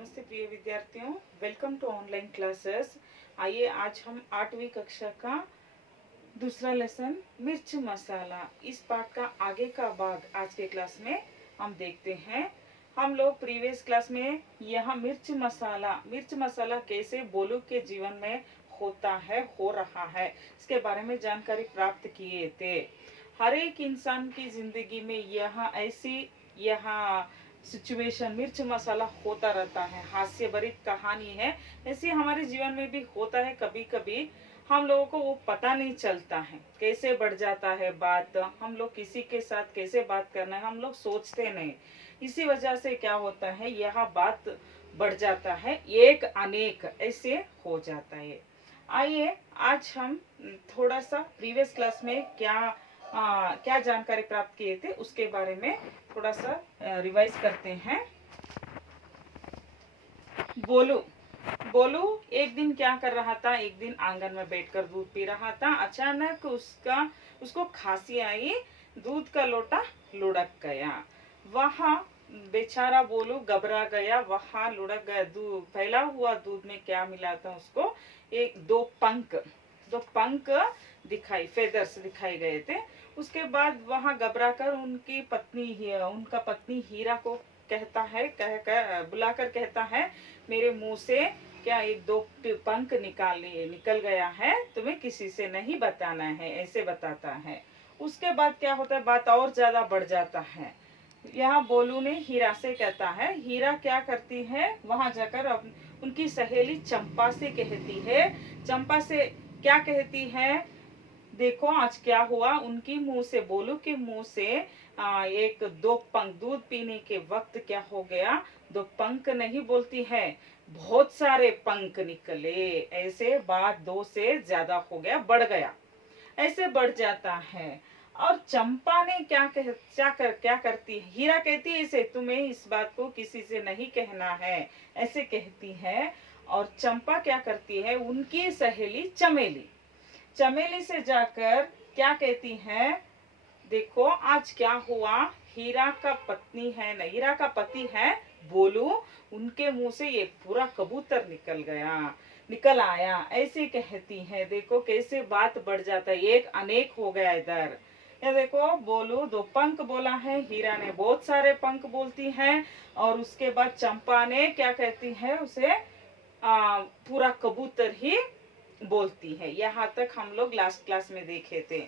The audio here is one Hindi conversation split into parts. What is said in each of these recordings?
नमस्ते प्रिय विद्यार्थियों, वेलकम टू ऑनलाइन क्लासेस। आइए आज हम 8वीं कक्षा का दूसरा लेसन मिर्च मसाला इस पाठ का आगे का भाग आज के क्लास में हम देखते हैं। हम लोग प्रीवियस क्लास में यह मिर्च मसाला कैसे बोलू के जीवन में होता है, हो रहा है, इसके बारे में जानकारी प्राप्त किए थे। हर एक इंसान की जिंदगी में यह सिचुएशन मिर्च मसाला होता रहता है। हास्य भरी कहानी है, ऐसे हमारे जीवन में भी होता है। कभी कभी हम लोगों को वो पता नहीं चलता है, कैसे बढ़ जाता है बात, हम लोग किसी के साथ कैसे बात करना है हम लोग सोचते नहीं। इसी वजह से क्या होता है, यह बात बढ़ जाता है, एक अनेक ऐसे हो जाता है। आइए आज हम थोड़ा सा प्रीवियस क्लास में क्या जानकारी प्राप्त किए थे उसके बारे में थोड़ा सा रिवाइज करते हैं। बोलू एक दिन क्या कर रहा था, एक दिन आंगन में बैठकर दूध पी रहा था। अचानक उसको खांसी आई, दूध का लोटा लुढ़क गया। वहां बेचारा बोलू घबरा गया, वहां लुढ़क गया दूध। फैला हुआ दूध में क्या मिला था उसको, दो पंख फेदर्स दिखाई गए थे। उसके बाद वहां घबरा कर उनका पत्नी हीरा को कहता है, बुलाकर कहता है, मेरे मुंह से क्या दो पंख निकल गया है, तुम्हें किसी से नहीं बताना है, ऐसे बताता है। उसके बाद क्या होता है, बात और ज्यादा बढ़ जाता है। यहाँ बोलू ने हीरा से कहता है, हीरा क्या करती है, वहां जाकर उनकी सहेली चंपा से कहती है। चंपा से क्या कहती है, देखो आज क्या हुआ। उनकी मुंह से, बोलू के मुंह से दो पंख, दूध पीने के वक्त क्या हो गया, दो पंख नहीं बोलती है, बहुत सारे पंख निकले। ऐसे बात दो से ज्यादा हो गया, बढ़ गया, ऐसे बढ़ जाता है। और चंपा ने क्या करती है, हीरा कहती है इसे, तुम्हें इस बात को किसी से नहीं कहना है, ऐसे कहती है। और चंपा क्या करती है, उनकी सहेली चमेली से जाकर क्या कहती है, देखो आज क्या हुआ, हीरा का पति है बोलू, उनके मुंह से ये पूरा कबूतर निकल आया, ऐसे कहती है। देखो कैसे बात बढ़ जाता है, एक अनेक हो गया इधर। ये देखो, बोलू दो पंख बोला है, हीरा ने बहुत सारे पंख बोलती है। और उसके बाद चंपा ने क्या कहती है, उसे पूरा कबूतर ही बोलती है। यहाँ तक हम लोग लास्ट क्लास में देखे थे।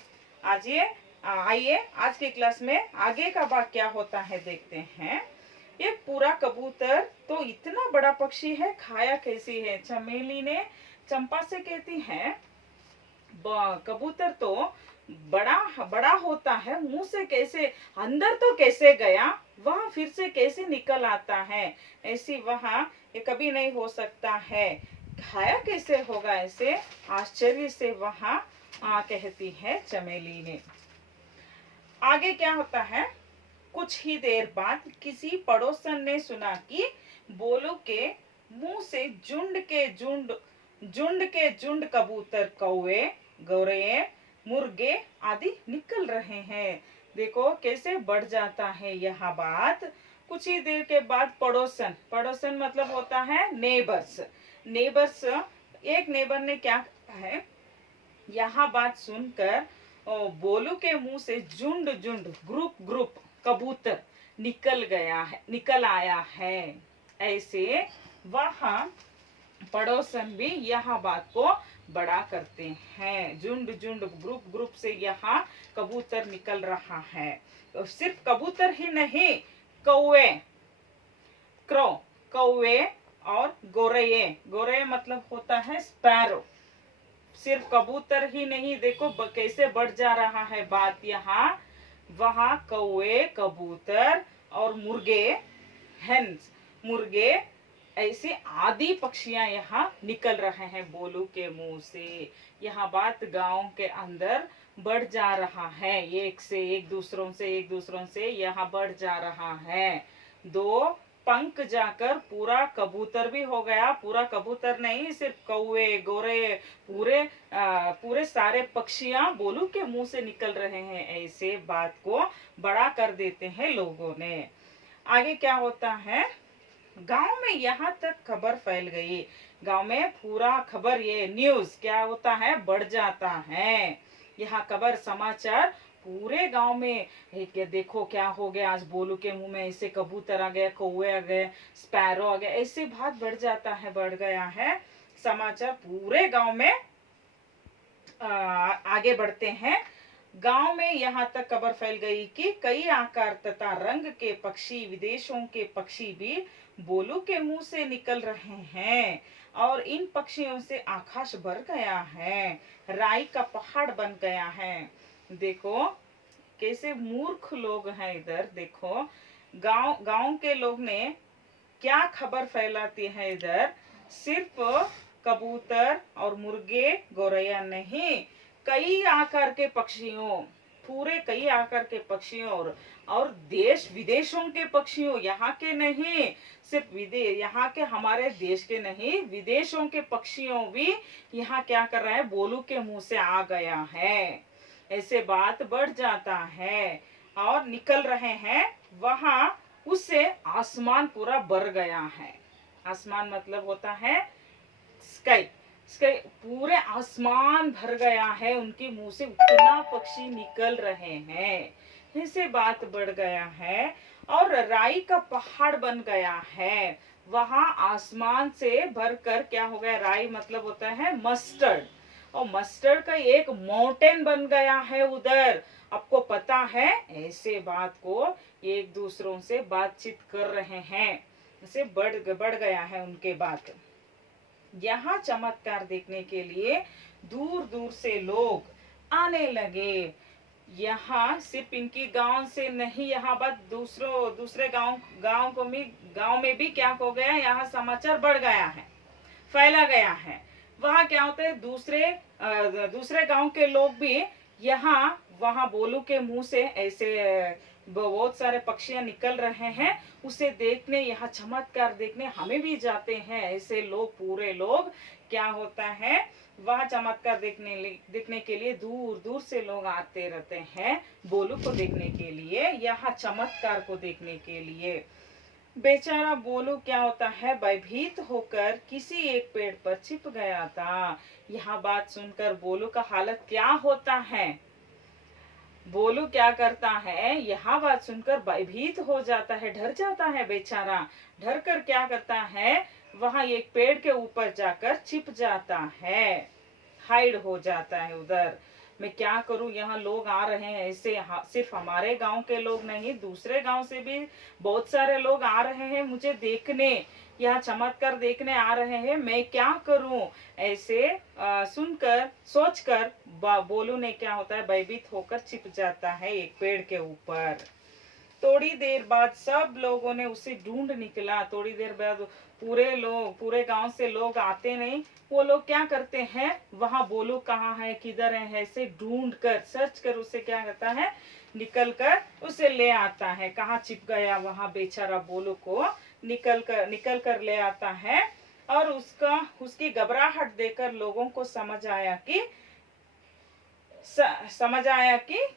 आइए आज के क्लास में आगे का भाग क्या होता है देखते हैं। ये पूरा कबूतर तो इतना बड़ा पक्षी है, खाया कैसे है। चमेली ने चंपा से कहती है, कबूतर तो बड़ा होता है, मुंह से कैसे अंदर तो कैसे गया, वहां फिर से कैसे निकल आता है, ऐसी वहां ये कभी नहीं हो सकता है, खाया कैसे होगा, ऐसे आश्चर्य से वहां कहती है चमेली ने। आगे क्या होता है, कुछ ही देर बाद किसी पड़ोसन ने सुना कि बोलू के मुंह से झुंड के झुंड कबूतर, कौवे, गौरैये, मुर्गे आदि निकल रहे हैं। देखो कैसे बढ़ जाता है यह बात। कुछ ही देर के बाद पड़ोसन मतलब होता है नेबर्स। एक नेबर ने क्या कहा है, यह बात सुनकर बोलू के मुंह से झुंड ग्रुप कबूतर निकल आया है। ऐसे वहां पड़ोसन भी यह बात को बड़ा करते हैं, झुंड ग्रुप से यहाँ कबूतर निकल रहा है। तो सिर्फ कबूतर ही नहीं, कौवे और गोरैये मतलब होता है स्पैरो। सिर्फ कबूतर ही नहीं, देखो कैसे बढ़ जा रहा है बात। यहाँ वहां कौवे, कबूतर और मुर्गे ऐसे आदि पक्षियां यहाँ निकल रहे हैं बोलू के मुंह से। यह बात गांव के अंदर बढ़ जा रहा है, एक दूसरों से यह बढ़ जा रहा है। दो पंख जाकर पूरा कबूतर भी हो गया, पूरा कबूतर नहीं, सिर्फ कौवे, गोरे, पूरे सारे पक्षियां बोलू के मुंह से निकल रहे हैं। ऐसे बात को बड़ा कर देते हैं लोगों ने। आगे क्या होता है, गांव में यहाँ तक खबर फैल गई, गांव में पूरा खबर, ये न्यूज क्या होता है, बढ़ जाता है। यहाँ खबर समाचार पूरे गांव में, कि देखो क्या हो गया, आज बोलू के मुंह में ऐसे कबूतर आ गए, कौवे आ गए, स्पैरो आ गए, ऐसे बात बढ़ जाता है, बढ़ गया है। समाचार पूरे गांव में आगे बढ़ते हैं। गांव में यहाँ तक खबर फैल गई कि कई आकार तथा रंग के पक्षी, विदेशों के पक्षी भी बोलू के मुंह से निकल रहे हैं और इन पक्षियों से आकाश भर गया है, राई का पहाड़ बन गया है। देखो कैसे मूर्ख लोग हैं इधर, देखो गांव गांव के लोग ने क्या खबर फैलाती है इधर, सिर्फ कबूतर और मुर्गे गौरैया नहीं, कई आकार के पक्षियों, पूरे कई आकार के पक्षियों और देश विदेशों के पक्षियों, यहाँ के नहीं, सिर्फ विदेश, यहाँ के हमारे देश के नहीं, विदेशों के पक्षियों भी यहाँ क्या कर रहे हैं, बोलू के मुंह से आ गया है, ऐसे बात बढ़ जाता है और निकल रहे हैं वहां, उससे आसमान पूरा भर गया है। आसमान मतलब होता है स्काई, स्काई पूरे आसमान भर गया है, उनके मुंह से उतना पक्षी निकल रहे हैं, ऐसे बात बढ़ गया है और राई का पहाड़ बन गया है। वहां आसमान से भरकर क्या हो गया, राई मतलब होता है मस्टर्ड, और मस्टर्ड का एक माउंटेन बन गया है उधर, आपको पता है, ऐसे बात को एक दूसरों से बातचीत कर रहे हैं, इसे बढ़ गया है उनके बात। यहाँ चमत्कार देखने के लिए दूर दूर से लोग आने लगे। यहाँ सिर्फ इनकी गांव से नहीं, यहाँ बात दूसरे गांव में भी क्या हो गया, यहाँ समाचार बढ़ गया है, फैला गया है। वहाँ क्या होता है, दूसरे गांव के लोग भी यहाँ वहाँ बोलू के मुंह से ऐसे बहुत सारे पक्षियां निकल रहे हैं, उसे देखने, यहाँ चमत्कार देखने हमें भी जाते हैं, ऐसे लोग पूरे लोग क्या होता है, वहाँ चमत्कार देखने के लिए दूर दूर से लोग आते रहते हैं, बोलू को देखने के लिए, यहाँ चमत्कार को देखने के लिए। बेचारा बोलू क्या होता है, भयभीत होकर किसी एक पेड़ पर छिप गया था। यह बात सुनकर बोलू का हालत क्या होता है, बोलू क्या करता है, यह बात सुनकर भयभीत हो जाता है, डर जाता है बेचारा, डर कर क्या करता है, वहां एक पेड़ के ऊपर जाकर छिप जाता है, हाइड हो जाता है उधर। मैं क्या करूं, यहाँ लोग आ रहे हैं, ऐसे सिर्फ हमारे गांव के लोग नहीं, दूसरे गांव से भी बहुत सारे लोग आ रहे हैं मुझे देखने, यहाँ चमत्कार देखने आ रहे हैं, मैं क्या करूं, ऐसे सुनकर सोचकर बोलू ने क्या होता है, भयभीत होकर छिप जाता है एक पेड़ के ऊपर। थोड़ी देर बाद सब लोगों ने उसे ढूंढ निकला, थोड़ी देर बाद पूरे गांव से लोग आते नहीं, वो लोग क्या करते हैं, वहां बोलू कहाँ है, किधर है, ऐसे ढूंढ कर सर्च कर उसे क्या करता है, निकल कर उसे ले आता है, कहाँ छिप गया वहां बेचारा बोलू को निकल कर ले आता है। और उसकी घबराहट देखकर लोगों को समझ आया कि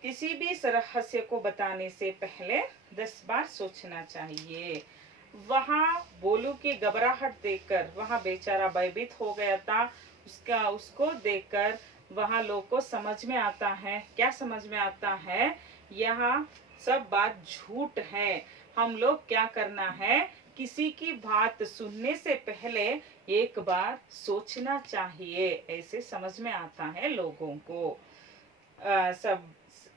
किसी भी रहस्य को बताने से पहले 10 बार सोचना चाहिए। वहां बोलू की घबराहट देखकर वहां बेचारा भयभीत हो गया था, उसको देखकर वहां लोग को समझ में आता है, क्या समझ में आता है, यहाँ सब बात झूठ है, हम लोग क्या करना है, किसी की बात सुनने से पहले एक बार सोचना चाहिए, ऐसे समझ में आता है लोगों को। सब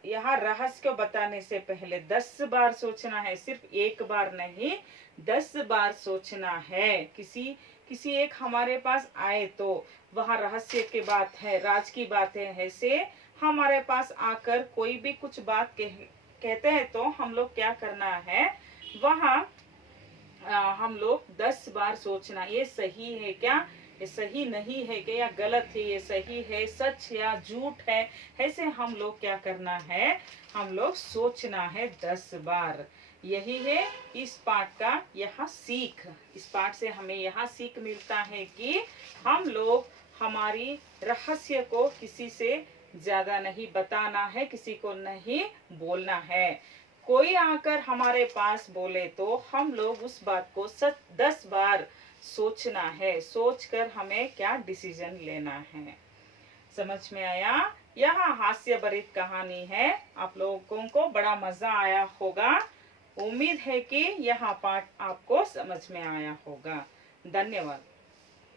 यहाँ रहस्य को बताने से पहले 10 बार सोचना है, सिर्फ एक बार नहीं, 10 बार सोचना है। किसी एक हमारे पास आए तो वहाँ रहस्य की बात है, राज की बात है, ऐसे हमारे पास आकर कोई भी कुछ बात कहते हैं तो हम लोग क्या करना है, वहाँ हम लोग 10 बार सोचना, ये सही है क्या, ये सही नहीं है क्या, या गलत है, ये सही है, सच या झूठ है, ऐसे हम लोग क्या करना है, हम लोग सोचना है 10 बार। यही है इस पाठ का यहाँ सीख। इस पाठ से हमें यहाँ सीख मिलता है कि हम लोग हमारी रहस्य को किसी से ज्यादा नहीं बताना है, किसी को नहीं बोलना है। कोई आकर हमारे पास बोले तो हम लोग उस बात को 10 बार सोचना है, सोचकर हमें क्या डिसीजन लेना है। समझ में आया? यह हास्य भरित कहानी है। आप लोगों को बड़ा मजा आया होगा। उम्मीद है कि यह पाठ आपको समझ में आया होगा। धन्यवाद।